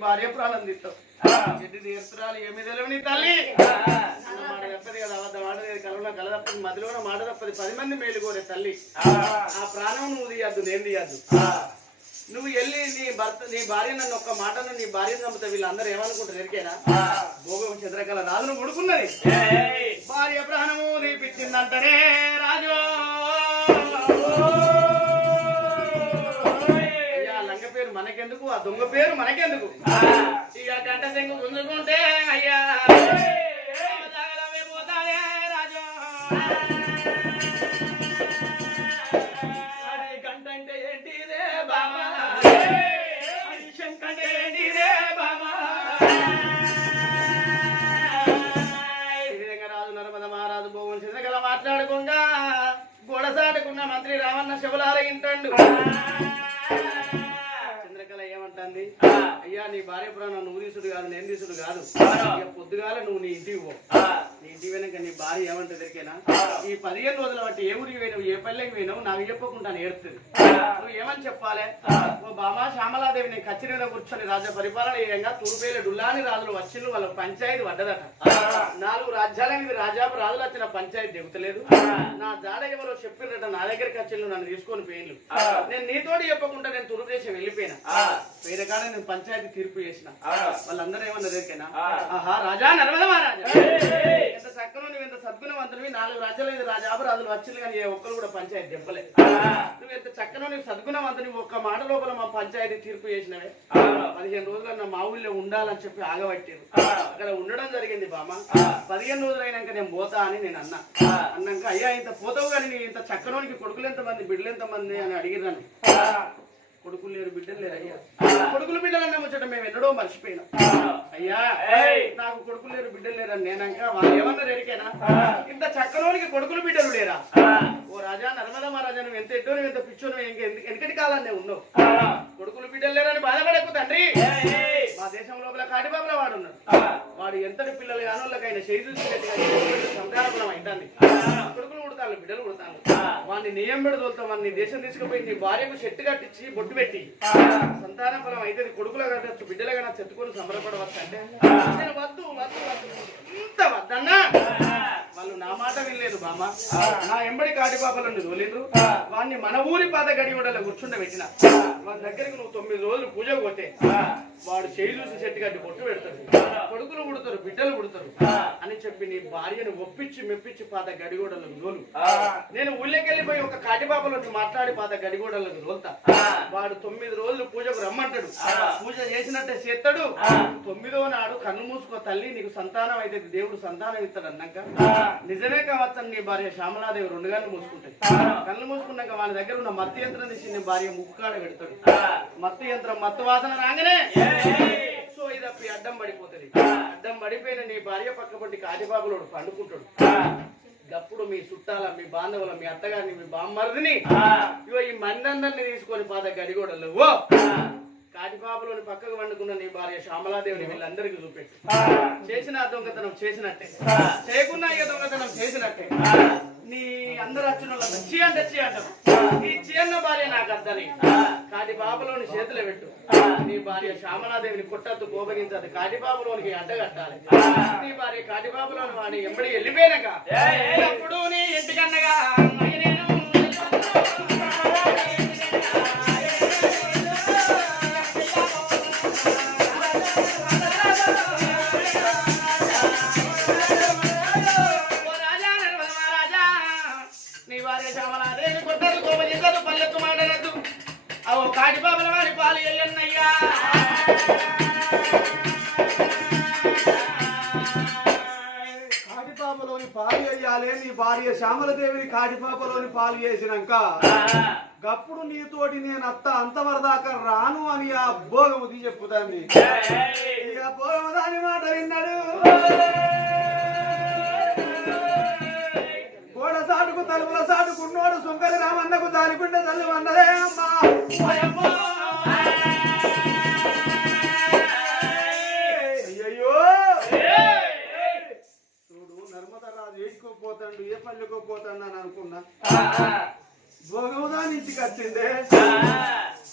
భార్య ప్రాణం తీస్తావు తీర్చురాలు ఏమి తెలియని తల్లి. అన్న మాట తప్పది కదా అబద్ధం ఆడలేదు కలవన కల తప్పది మధ్యలో మాట తప్పది. పది మంది మేలు కోరే తల్లి. ఆ. ప్రాణం నువ్వు తీయద్దు నేను తీయద్దు. నువ్వు వెళ్ళి నీ భర్త నీ భార్య నన్ను ఒక్క మాటను నీ భార్యను చంపితే వీళ్ళందరూ ఏమనుకుంటారు? ఎరికేనా? భోగం చంద్రకళ రాజును కొడుకున్నది. భార్య ప్రాణము తీపిచ్చిందంటనే రాజు. మనకెందుకు? ఆ దొంగ పేరు మనకెందుకు? ఇక గంట చెంగు గుంజుకుంటే అయ్యా. గంట అంటే ఏంటిదే ఏంటిదే రాజు నర్మద మహారాజు భోగం మాట్లాడుకుంటా గోడసాటుకున్న మంత్రి రామన్న శబలాల కాదు. పొద్దుగాల నువ్వు నీ ఇంటికి పో. వెనక నీ భార్య ఏమంటుంది ఎరికేనా ఈ పదిహేను రోజుల బట్టి ఏ ఊరికి పోయినావు? ఏ పల్లెకి పోయినావు? నాకు చెప్పకుండా ఏడుతుంది నువ్వు ఏమని చెప్పాలి? ఓ బామా శ్యామలాదేవి నేను కచ్చిరీలో కూర్చొని రాజ్య పరిపాలన చేయంగా తూర్పేల డుల్లాని రాజులు వచ్చిండ్రు వాళ్ళ పంచాయతీ పడ్డదట. నాలుగు రాజ్యాల మీద రాజాపు రాజులు వచ్చిన పంచాయతీ దిగుతలేదు నా జాడ ఎవరో చెప్పినట నా దగ్గరికి వచ్చిండ్రు నన్ను తీసుకొని పోయిండ్రు. నేను నీతోటి చెప్పకుండా నేను తురు దేశం వెళ్ళిపోయినా పోయిన కానీ నేను పంచాయతీ తీర్పు చేసిన. వాళ్ళందరూ ఏమన్నా దగ్గర ఆహా రాజా నర్మద మహారాజా. ఎంత చక్కను నువ్వు ఎంత సద్గుణవంతునివి నాలుగు రాజ్యాల మీద రాజాపు రాజులు వచ్చిండ్రు కానీ ఏ ఒక్కరు కూడా పంచాయతీ చెప్పలేదు నువ్వు ఎంత చక్కను నువ్వు సద్గుణవంతుని ఒక్క మాట లోపల మా పంచాయతీ తీర్పు చేసినవే. పదిహేను రోజులు మా ఊళ్ళో ఉండాలని చెప్పి ఆగబట్టారు. అక్కడ ఉండడం జరిగింది బామ్మ. పదిహేను రోజులు అయినాక నేను పోతా అని నేను అన్నా. అన్నాక అయ్యా ఇంత పోతావు కానీ నీ ఇంత చక్కనోనికి కొడుకులు ఎంత మంది బిడ్డలు ఎంత మంది అని అడిగిరాను కొడుకులు లేరు బిడ్డలు లేరు అయ్యా. కొడుకులు బిడ్డలు అన్న ముచ్చట మేము ఎన్నడో మర్చిపోయినాం. అయ్యా నాకు కొడుకులు లేరు బిడ్డలు లేరు అని నేనాక వాళ్ళు ఏమన్నారు ఎరికేనా ఇంత చక్కనోనికి కొడుకులు బిడ్డలు లేరా? ఓ రాజా నర్మదా మహారాజా నువ్వు ఎంత ఎడ్డో నువ్వు ఎంత పిచ్చో నువ్వు ఇంక ఎందుకు- వెనకటి కాలాన్ని ఉన్నావు. కొడుకులు బిడ్డలు లేరని బాధపడకు తండ్రి. మా దేశం లోపల కాటిబాబుల వాడు ఉన్నాడు వాడు ఎంతటి పిల్లలు కానోళ్ళకైనా చేయి సంతానపురం అవుతుంది కొడుకులు పుడతాను బిడ్డలు పుడతాను వాడిని నియం పెడదోలుతాం వాడిని దేశం తీసుకుపోయి నీ భార్యకు చెట్టు కట్టించి బొట్టు పెట్టి. సంతాన ఫలం అయితే కొడుకులు కట్టచ్చు బిడ్డలు కన్నా చెట్టుకొని సంబరపడవచ్చు అంటే వద్దు వద్దు వద్దు. వినలేదు బామ్మ నా ఎంబడి కాటిపాపలను తోలిండ్రు వాడిని మన ఊరి పాత గడి ఉండలో కూర్చుండబెట్టిన వాడి దగ్గరికి నువ్వు తొమ్మిది రోజులు పూజ పోతే వాడు చేయి చూసి చెట్టు కట్టి బొట్టు పెడతాడు కొడుకులు పుడతారు బిడ్డలు పుడతారు అని చెప్పి నీ భార్యను ఒప్పించి మెప్పించి పాత గడిగోడలకు తోలు నేను ఊళ్ళకెళ్ళిపోయి ఒక కాటిపాపలను మాట్లాడి పాత గడిగోడలకు తోలుతా వాడు తొమ్మిది రోజులు పూజకు రమ్మంటాడు. పూజ చేసినట్టే చేస్తాడు. తొమ్మిదో నాడు కన్ను మూసుకో తల్లి నీకు సంతానం అయితే దేవుడు సంతానం ఇస్తాడు అన్నాక. నిజమే కావచ్చని నీ భార్య శ్యామలాదేవి రెండు గంటలు మూసుకుంటాయి. కళ్ళు మూసుకున్నాక వాళ్ళ దగ్గర ఉన్న మత్తి యంత్రం తీసి నీ భార్య ముక్కాడ పెడతాడు. మత్తు యంత్రం మత్తు వాసన రాగానే సో ఇది అడ్డం పడిపోతుంది అడ్డం పడిపోయిన నీ భార్య పక్క పట్టి పండుకుంటాడు అప్పుడు మీ చుట్టాల మీ బాంధవుల మీ అత్తగారిని మీ బామ్మరిదిని ఇగో ఈ మందందరిని తీసుకొని పాత గడిగోడలు ఓ కాటిపాపలోని పక్కకు వండుకున్న నీ భార్య శ్యామలాదేవిని వీళ్ళందరికీ చూపెట్టు చేసిన దొంగతనం చేసినట్టే. చేయకున్నా ఇక దొంగతనం చేసినట్టే. నీ అందరు వచ్చిన చీ అంటే చీ అంటారు నీ చీన్న భార్య నాకు అద్దని కాటి పాపలోని చేతులు పెట్టు. నీ భార్య శ్యామలాదేవిని కొట్టద్దు కోపగించదు కాటి పాపలోనికి అడ్డగట్టాలి నీ భార్య కాటి పాపలోని వాడిని ఎంబడి వెళ్ళిపోయినాక అప్పుడు నీ ఇంటికన్నగా? నీ భార్య శ్యామలదేవిని కాటిపాపలోని పాలు వేసినాక గప్పుడు నీతోటి నేను అత్త అంతవరదాకా రాను అని ఆ భోగము తీ చెప్పుతాంది ఇక భోగము దాని మాట విన్నాడు. గోడ సాటుకు తలుపుల సాటుకున్నోడు సుంకరి రామన్నకు జాలికుంటే తల్లి అన్నదే అమ్మా. పల్లెకో అనుకున్నా. భోగముదా ఇంటికి వచ్చిందే.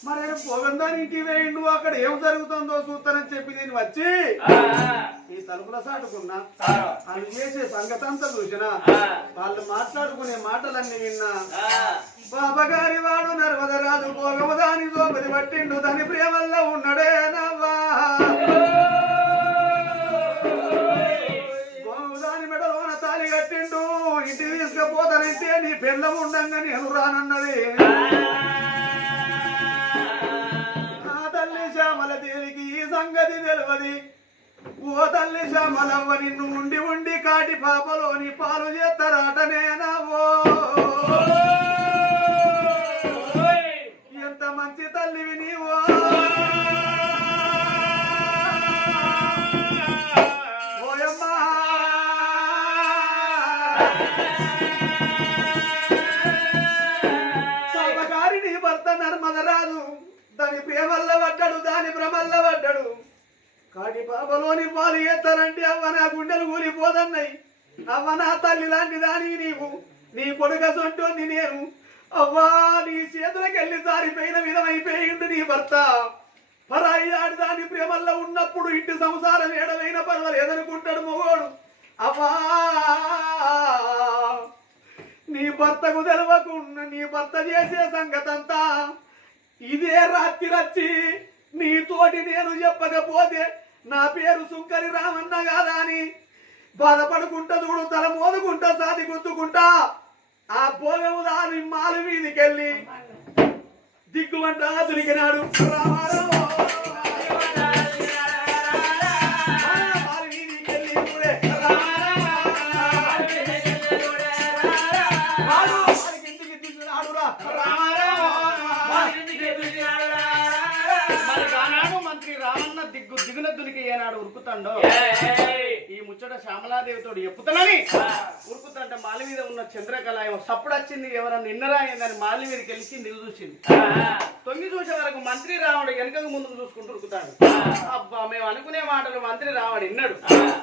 మరి భోగందా ఇంటికి వేయండు అక్కడ ఏం జరుగుతుందో చూస్తానని చెప్పి తిని వచ్చి ఈ తలుపుల సాటుకున్నా. వాళ్ళు చేసే సంగతంతా చూసిన. వాళ్ళు మాట్లాడుకునే మాటలన్నీ విన్నా. బాబగారి వాడు నర్మదరాజు భోగము దాని దోపది పట్టిండు దాని ప్రేమల్లో ఉన్నడే నవ్వా. ఇంటికి తీసుకుపోతానంటే నీ పిల్లం ఉండంగా నేను రానన్నది. నా తల్లి శ్యామల దేవికి ఈ సంగతి తెలియదు. ఓ తల్లి శ్యామలవ్వ నిన్ను ఉండి ఉండి కాటి పాపలోని పాలు చేస్తారాటనే నవ్వో ఎంత మంచి తల్లివి నీవో? లోని పాలు ఎత్తారంటే అవ్వ నా గుండెలు కూలిపోదన్నాయి అవ్వ నా తల్లి లాంటి దానివి నీవు నీ కొడుక సొంటోంది నేను. అవ్వా నీ చేతులకెళ్ళి జారిపోయిన విధమైపోయిండు నీ భర్త. పరాయి ఆడి దాని ప్రేమల్లో ఉన్నప్పుడు ఇంటి సంసారం ఏడవైన పర్వాలేదనుకుంటాడు మొగోడు. అవ్వా నీ భర్తకు తెలవకుండా నీ భర్త చేసే సంగతంతా ఇదే రాత్రి వచ్చి నీతోటి నేను చెప్పకపోతే నా పేరు సుంకరి రామన్న కాదా అని బాధపడుకుంటా చూడు తల మోదుకుంటా సాది గుర్తుకుంటా ఆ భోగము దాని మాలు మీదికెళ్ళి దిగ్గుమంట దొరికినాడు రామారావు. దిగ్గు దిగున దునికి ఏనాడు ఉరుకుతాండో ఈ ముచ్చట శ్యామలాదేవితో ఎప్పుతానని ఉరుకుతాంటే మాలి మీద ఉన్న చంద్రకళ ఏమో సప్పుడు వచ్చింది ఎవరన్నా నిన్నరా అయిందని మాలి మీదకి వెళ్ళి నిలు చూసింది తొంగి చూసే వరకు మంత్రి రావడు వెనకకు ముందుకు చూసుకుంటూ ఉరుకుతాడు అబ్బా మేము అనుకునే మాటలు మంత్రి రావడు విన్నాడు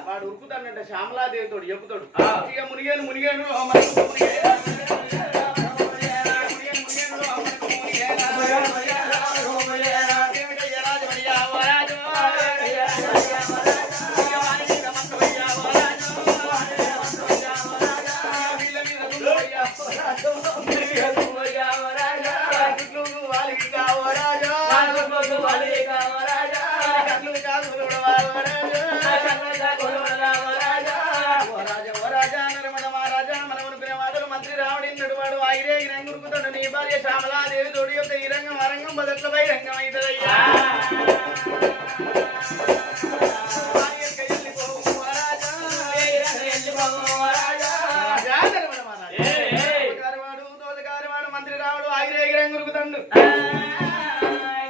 వాడు ఉరుకుతాడంటే శ్యామలాదేవితో చెప్పుతాడు ఇక మునిగేను మునిగేను మునిగేను. మునిగేను. నీ భార్య శ్యామలాదేవి తోడి యొక్క ఈ రంగం ఆ రంగం బదట్ల బహిరంగం అవుతుందయ్యా భార్య కయ్యల్లి పోవు, ఓ రాజా. రాజా, నరమద మహారాజా. దోసగారవాడు, దోసగారవాడు, మంత్రి రావుడు ఆగిరే ఈ రంగు ఉరుకుతాడు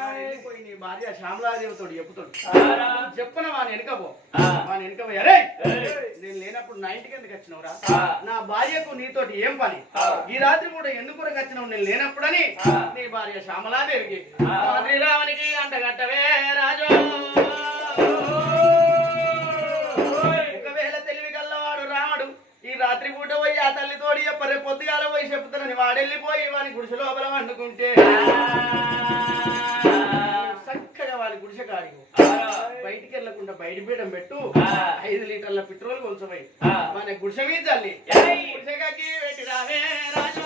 వాడు వెళ్ళిపోయి నీ భార్య శ్యామలాదేవి తోడు చెప్పుతాడు. చెప్పన వాని వెనకపో వాని వెనకపోయి అరే! లేనప్పుడు నా ఇంటికి ఎందుకు వచ్చినవురా నా భార్యకు నీతోటి ఏం పని? ఈ రాత్రి కూడా ఎందుకు వచ్చినావు నేను లేనప్పుడని నీ భార్య శ్యామలాదేవికి. రావనికి అంటగట్టవే రాజు! ఒకవేళ తెలివి కల్లవాడు రాముడు ఈ రాత్రి పూట పోయి ఆ తల్లి తోడి చెప్పరే పొద్దుగాల పోయి చెప్తానని వాడెళ్ళిపోయి వాని గుడిసె లోపల వండుకుంటే. వాని గుడిసె కాడికి. బయటికి వెళ్ళకుండా బయట పీఠం పెట్టు. ఐదు లీటర్ల పెట్రోల్ కొంచెమై మన గుడిసె మీద చల్లి. గుడిసెకి పెట్టి రావే రాజు.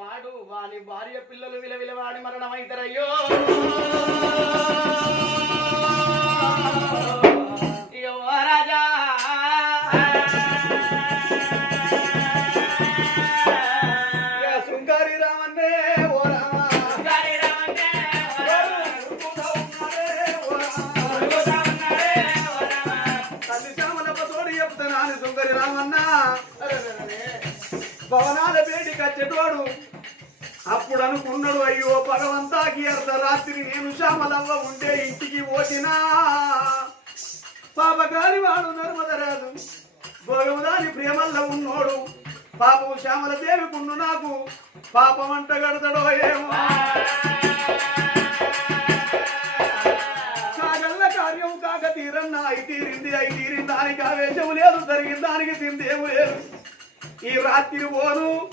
వాడు వాని భార్య పిల్లలు విలవిల వాడి మరణమైతరయ్యో. భవనాల బేటి అప్పుడు అనుకున్నాడు అయ్యో భగవంతాకి అర్ధ రాత్రి నేను శ్యామలవ్వ ఉండే ఇంటికి పోతినా పాపగారి వాడు నర్మదరాజు. భోగముదాని ప్రేమల్లో ఉన్నోడు. పాపం శ్యామల దేవికుండు నాకు. పాపం అంట గడతడో ఏమో. కాగల్ల కార్యం కాక తీరన్న అయి తీరింది అయి తీరింది దానికి ఆవేశం లేదు జరిగిన దానికి తిందేము లేదు. ఈ రాత్రి పోను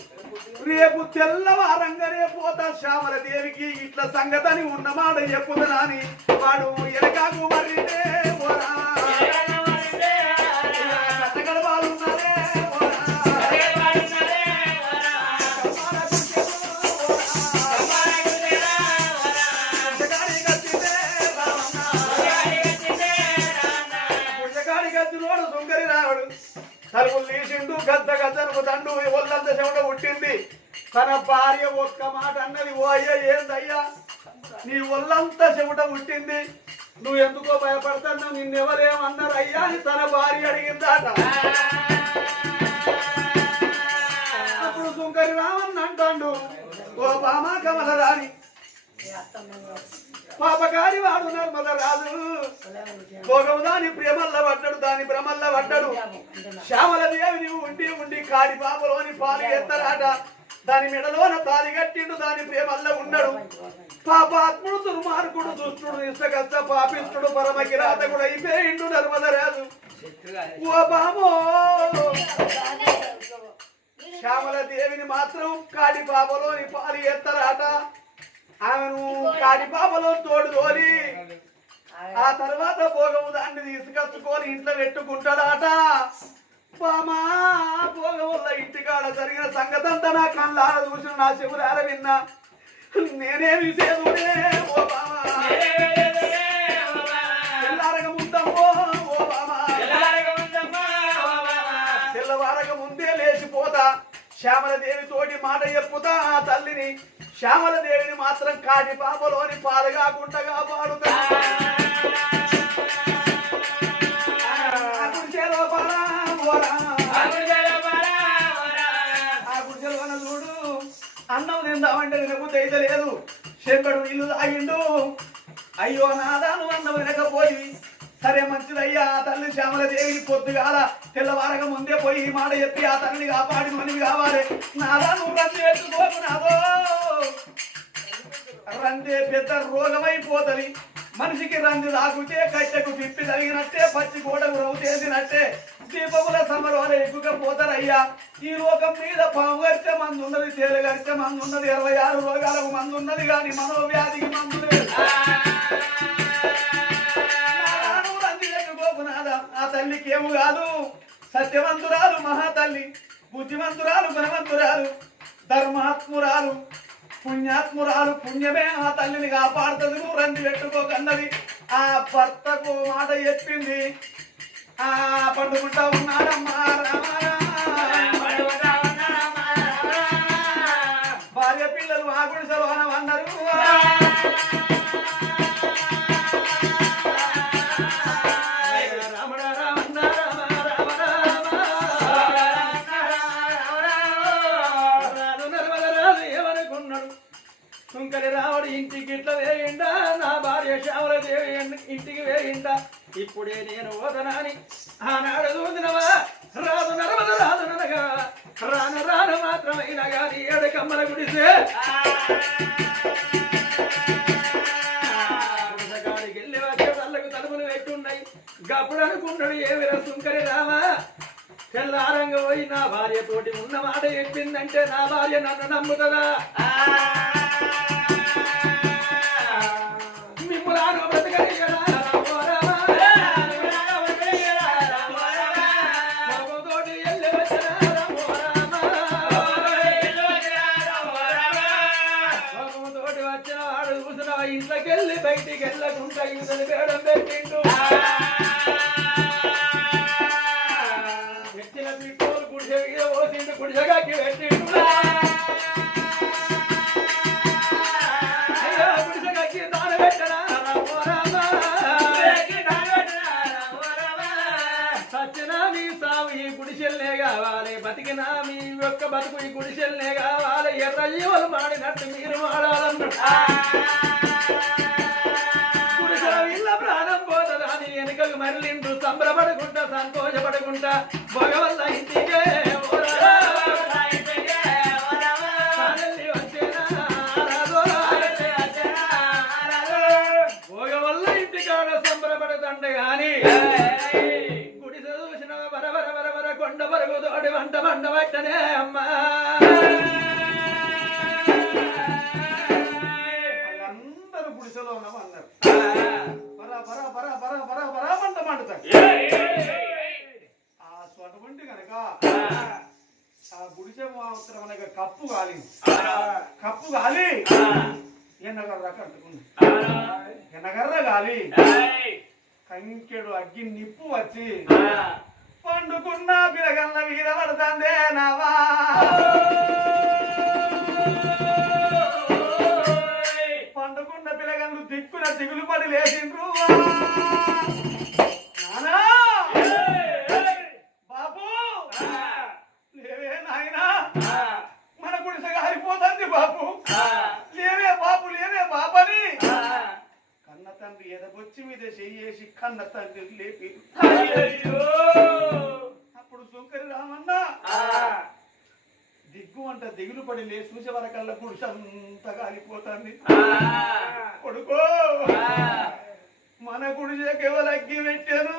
రేపు తెల్లవారంగానే పోతా శ్యామల దేవికి ఇట్లా సంగతని ఉన్నమాట చెప్పుదనా అని వాడు ఎనకాకు ఓరా. కట్టగల వాళ్ళు ఉన్నారే ఓరా. తన భార్య ఒక్క మాట అన్నది ఓ అయ్యా ఏందయ్యా? నీ ఒళ్ళంతా చెమట ముట్టింది నువ్వు ఎందుకో భయపడుతున్నావు నిన్నెవరేమన్నారు అయ్యా అని తన భార్య అడిగిందాట. అప్పుడు సుంకరి రామన్ అంటాడు ఓ బామా కమల రాని పాపగారి వాడు నర్మద రాదు భోగము దాని ప్రేమల్ల పడ్డాడు దాని భ్రమల్ల పడ్డాడు శ్యామల నువ్వు ఉండి ఉండి కాడి పాపలోని పాలు ఎత్తరాట. దాని మెడలోన తాలి కట్టిండు దాని ప్రేమల్ల ఉన్నాడు. పాపాత్ముడు దుర్మార్గుడు దుష్టుడు ఇష్టకష్ట పాపిస్తుడు పరమ కిరాతకుడు అయిపోయిండు నర్మదరాజు ఓ బామో శ్యామల దేవిని మాత్రం కాడి పాపలోని పాలు ఎత్తరాట. ఆమెను కాడి పాపలో తోడు తోలి ఆ తర్వాత భోగము దాన్ని తీసుకొచ్చుకొని ఇంట్లో పెట్టుకుంటాడాట. ఇంటికాడ జరిగిన సంగతంతా నా కళ్ళార చూసిన నా చెవులార విన్నా. నేనేమి చేదునే ఓ బామా తెల్లారక ముందమ్మో ఓ బామా తెల్లవారక ముందే లేచిపోతా శ్యామల దేవి తోటి మాట చెప్పుతా ఆ తల్లిని. శ్యామల దేవిని మాత్రం కాటి పాపలోని పాలు కాకుండా కాపాడుతా తిందామంటే అయితే లేదు. చెంబడు ఇల్లు తాగిండు అయ్యో నాదాను అన్న వినకపోయి. సరే మంచిదయ్యా ఆ తల్లి శ్యామలదేవి పొద్దుగాల తెల్లవారక ముందే పోయి ఈ మాట చెప్పి ఆ తల్లిని కాపాడి మనవి కావాలి. నాదా నువ్వు రంది ఎత్తుకోకు నాదో. రందే పెద్ద రోగమైపోతుంది. మనిషికి రంది తాకుతే కట్టెకు తిప్పి తగినట్టే పచ్చి గోడకు రవ్వు చేసినట్టే దీపముల సమరాలు ఎక్కువగా పోతారయ్యా. ఈ లోకం మీద పాము కడితే మందు ఉన్నది తేలు కడితే మందు ఉన్నది ఇరవై ఆరు రోగాలకు మందు ఉన్నది కానీ మనోవ్యాధికి మందు లేదు. ఆ తల్లికి ఏము కాదు. సత్యవంతురాలు మహాతల్లి బుద్ధిమంతురాలు గుణవంతురాలు ధర్మాత్మురాలు పుణ్యాత్మురాలు పుణ్యమే ఆ తల్లిని కాపాడుతుంది. నువ్వు రంది పెట్టుకోకన్నది ఆ భర్తకు మాట చెప్పింది పండుకుంటా ఉన్నాడమ్మా రామారా నేను ఓదనాని ఆనాడు చూసినవా? రాదు నర్మద రాదు ననగా రాను రాను మాత్రమైనా గాని ఏడు కమ్మల గుడిసే తలుపులు పెట్టున్నాయి. గప్పుడు అనుకున్నాడు ఏమిరా సుంకరి రామా తెల్లారంగా పోయి నా భార్య తోటి ఉన్న మాట చెప్పిందంటే నా భార్య నన్ను నమ్ముతుందా? బతికినా మీ యొక్క బతుకు ఈ గుడిసెల్నే కావాలి ఎర్ర జీవలు మాడినట్టు మీరు మాడాలన్నాడు తోడి వంట వంట పట్టనే అమ్మా. వాళ్ళందరూ గుడిసెలో ఉన్నాం పరా పరా పరా పరా పంట పండుతాడు ఆ స్వటువంటి కనుక ఆ. గుడిసె మాత్రం అనగా కప్పు కాలి కప్పు కాలి ఎన్నగర్ర కట్టుకుంది. ఎన్నగర్ర కాలి కంకెడు అగ్గి నిప్పు వచ్చి పండుకు తందేనవా? మన ఎవరు అగ్గి పెట్టారు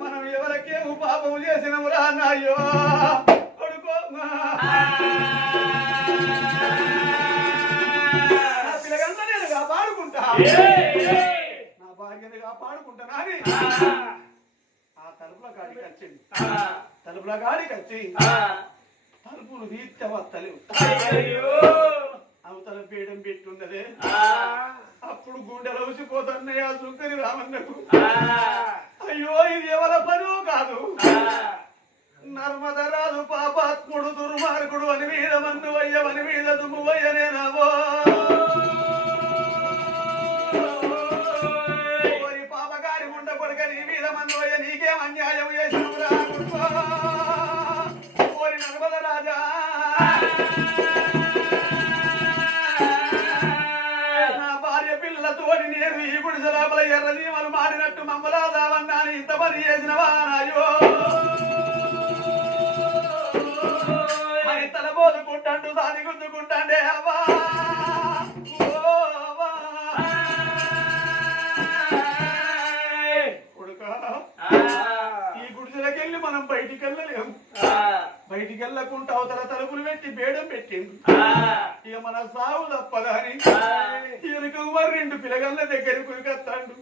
మనం ఎవరికేమో పాపం చేసినవురా నాయో కొడుకోమా పిల్లగంతా నేను కాపాడుకుంటా. వచ్చి తలుపులు తీస్తే వస్తలేవు అవతల పీఠం పెట్టున్నదే అప్పుడు గుండెలు ఊసిపోతున్నాయి ఆ సుంకరి రామన్నకు. అయ్యో ఇది ఎవరి పను కాదు. నర్మదరాజు పాపాత్ముడు దుర్మార్గుడు అని మీద మన్ను వయ్యవని మీద దుమ్ము వయ్యనే నావో ఓరి నా భార్య పిల్లలతోటి నేను ఈ గుడిసె లోపల ఎర్ర దీవలు మాడినట్టు మమ్మలాదావన్నాని ఇంత పని చేసిన వానాయో అవతల తలుపులు పెట్టి బేడం పెట్టింది. ఇక మన సాగు తప్పదని మరి రెండు పిల్లగల్ల దగ్గర కురికొస్తాడు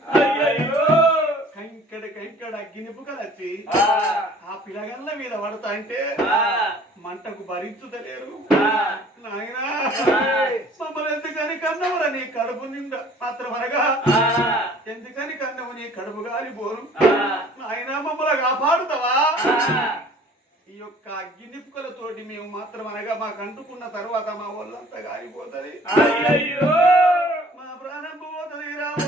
కంకడ కంకడ అగ్గినిపుకలు వచ్చి ఆ. పిల్లగల్ల మీద పడతా అంటే మంటకు భరించుతలేరు. నాయనా మమ్మల్ని ఎందుకని కన్నవరా నీ కడుపు నిండా? మాత్రం అనగా ఎందుకని కన్నవు నీ కడుపు గాలి పోరు నాయనా మమ్మల్ని కాపాడుతావా? ఈ యొక్క అగ్గి నిప్పుకలతోటి మేము మాత్రం అనగా మాకు అంటుకున్న తర్వాత మా ఒళ్ళంతా గాలిపోతుంది. మా ప్రాణం పోతుంది రావు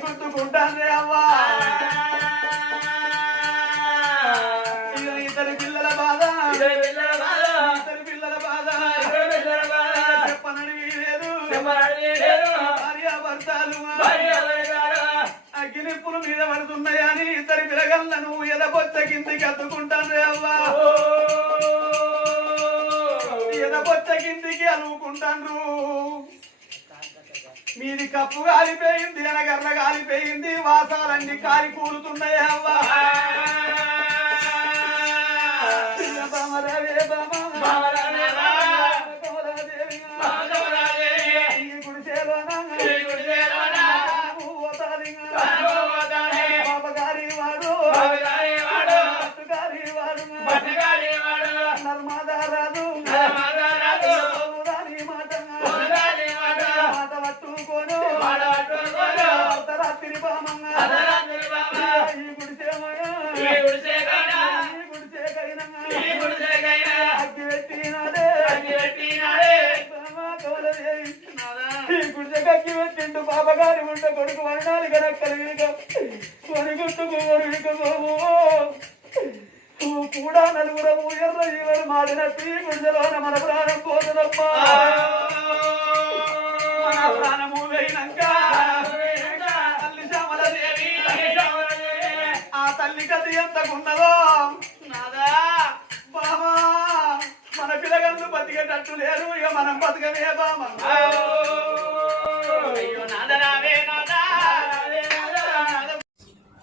గుర్తుకుంటానే అవ్వా. ఇద్దరి పిల్లల బాధ. ఇద్దరి పిల్లల బాధ. వీలేదు భార్య భర్తలు అగ్గినిప్పులు మీద పడుతున్నాయని ఇద్దరి పిలగలను ఎదబొచ్చ కిందికి అత్తుకుంటానే అవ్వా. ఎదబొచ్చ కిందికి అనుకుంటాను మీది కప్పు కాలిపోయింది ఎనగర్ర కాలిపోయింది వాసాలన్నీ కాలి కూలుతున్నాయి అవ్వా. బామరావే బామా. ఉంట కొడుకు వర్ణాలు గనక్కలు వినుక కొనుగుట్టుకు కొనుగుకోము కూడా నలుగురము ఎర్ర జీవలు మాడిన తీ గుడిసెలోన మన ప్రాణం పోతుందమ్మా. నా ప్రాణము వేయినాక తల్లి శ్యామలదేవి ఆ తల్లి గది ఎంతకున్నదో నాదా? బామా మన పిల్లగందు బతికేటట్టు లేరు ఇక మనం బతకమే బామా. అయ్యో నాదరావే.